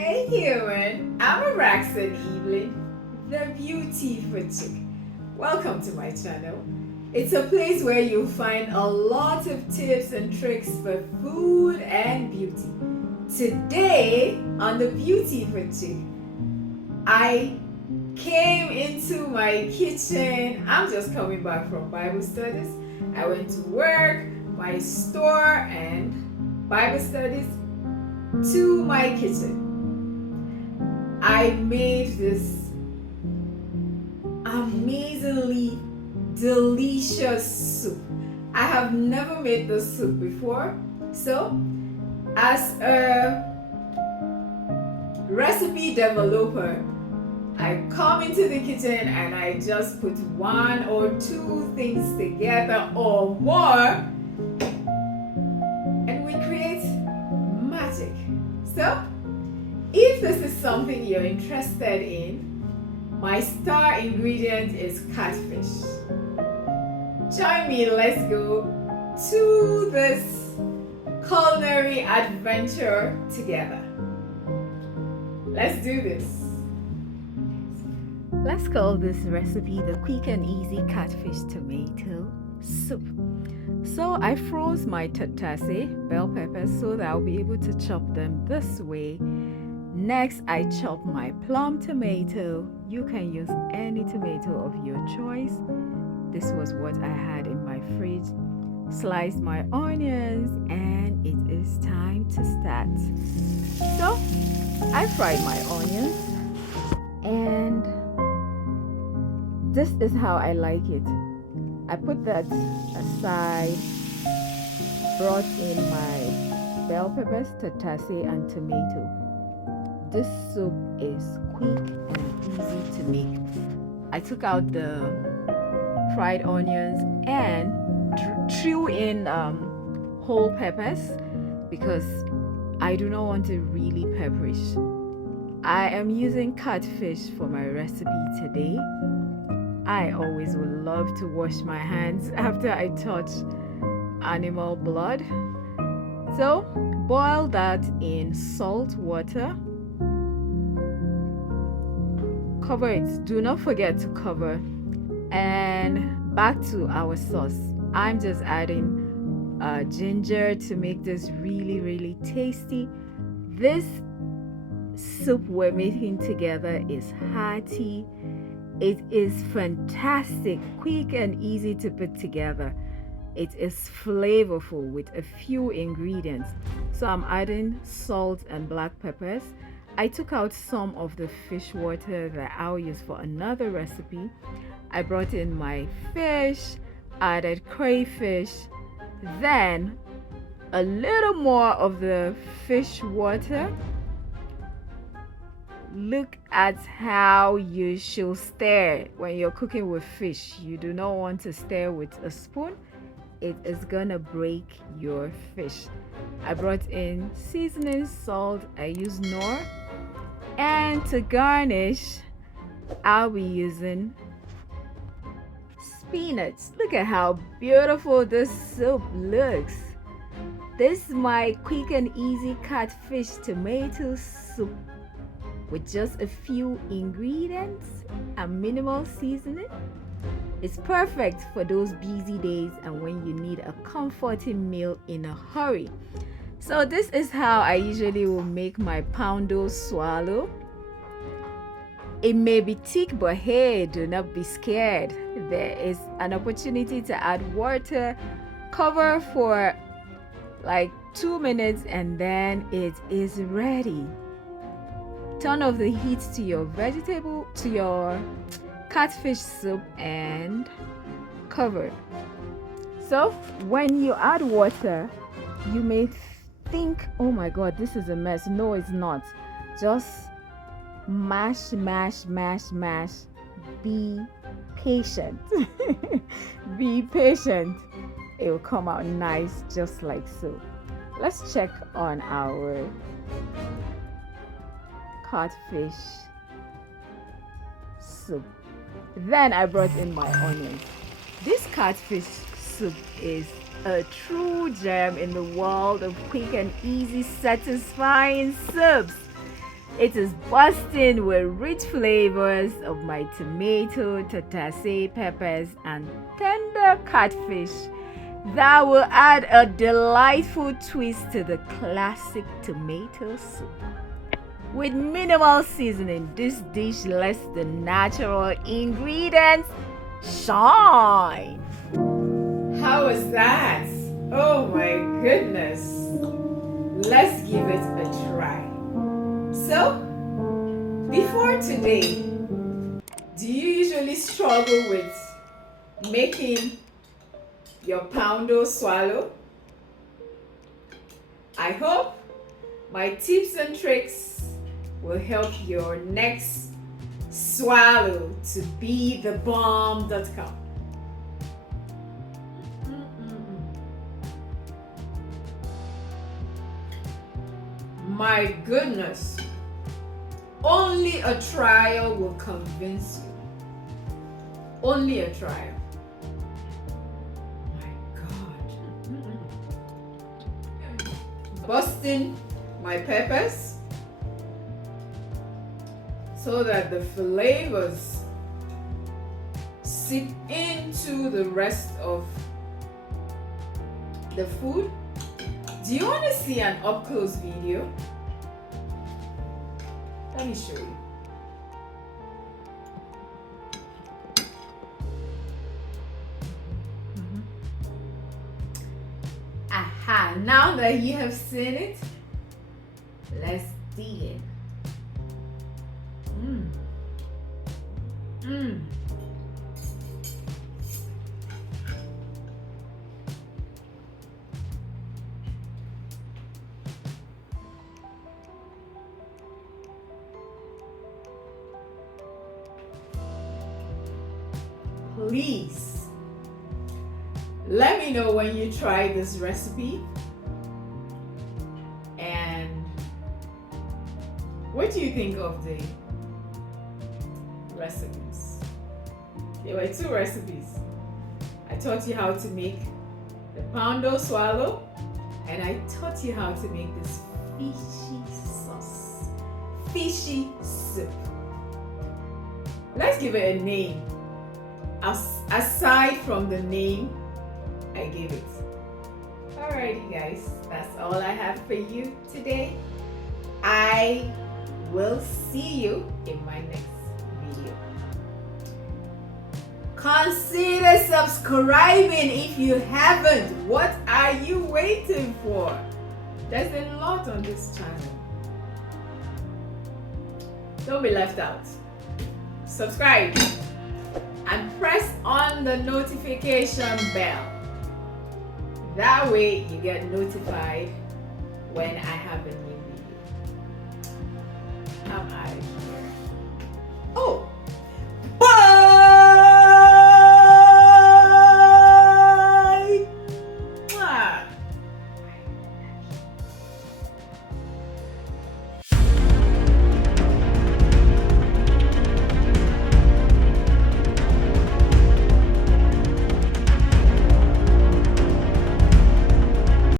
Hey human, I'm Araxan Evelyn, the Beauty Food Chick. Welcome to my channel. It's a place where you'll find a lot of tips and tricks for food and beauty. Today on the Beauty Food Chick, I came into my kitchen. I'm just coming back from Bible studies. I went to work, my store, and Bible studies to my kitchen. I made this amazingly delicious soup. I have never made this soup before, so as a recipe developer, I come into the kitchen and I just put one or two things together or more, and we create magic. So if this is something you're interested in, my star ingredient is catfish. Join me, let's go to this culinary adventure together. Let's do this. Let's call this recipe the quick and easy catfish tomato soup. So I froze my tatase bell peppers so that I'll be able to chop them this way. Next, I chop my plum tomato. You can use any tomato of your choice. This was what I had in my fridge. Slice my onions, and it is time to start. So I fried my onions, and this is how I like it. I put that aside, brought in my bell peppers, tatase, and tomato. This soup is quick and easy to make. I took out the fried onions and threw in whole peppers because I do not want it really pepperish. I am using catfish for my recipe today. I always would love to wash my hands after I touch animal blood. So boil that in salt water. Cover it. Do not forget to cover. And back to our sauce. I'm just adding ginger to make this really tasty. This soup we're making together is hearty. It is fantastic, quick and easy to put together. It is flavorful with a few ingredients. So I'm adding salt and black peppers. I took out some of the fish water that I'll use for another recipe. I brought in my fish, added crayfish, then a little more of the fish water. Look at how you should stir when you're cooking with fish. You do not want to stir with a spoon. It is gonna break your fish. I brought in seasoning, salt. I use Knorr. And to garnish, I'll be using spinach. Look at how beautiful this soup looks. This is my quick and easy catfish tomato soup with just a few ingredients and minimal seasoning. It's perfect for those busy days and when you need a comforting meal in a hurry. So this is how I usually will make my Poundo swallow. It may be thick, but hey, do not be scared. There is an opportunity to add water. Cover for like 2 minutes and then it is ready. Turn off the heat to your catfish soup and cover. So when you add water, you may think, oh my god, this is a mess. No, it's not. Just mash. Be patient. Be patient. It will come out nice just like so. Let's check on our catfish soup. Then I brought in my onions. This catfish soup is a true gem in the world of quick and easy satisfying soups. It is bursting with rich flavors of my tomato, tatase peppers, and tender catfish that will add a delightful twist to the classic tomato soup. With minimal seasoning, this dish lets the natural ingredients shine. How was that? Oh my goodness. Let's give it a try. So, before today, do you usually struggle with making your poundo swallow? I hope my tips and tricks will help your next swallow to be the bomb.com. My goodness, only a trial will convince you. Only a trial. My God. Busting my peppers so that the flavors seep into the rest of the food. Do you want to see an up-close video? Let me show you. Aha, now that you have seen it, let's dig in. Please let me know when you try this recipe and what do you think of the recipes. There were 2 recipes. I taught you how to make the poundo swallow and I taught you how to make this fishy sauce, fishy soup. Let's give it a name. Aside from the name I gave it. Alrighty guys, that's all I have for you today. I will see you in my next video. Consider subscribing if you haven't. What are you waiting for? There's a lot on this channel. Don't be left out. Subscribe and press on the notification bell. That way you get notified when I have a new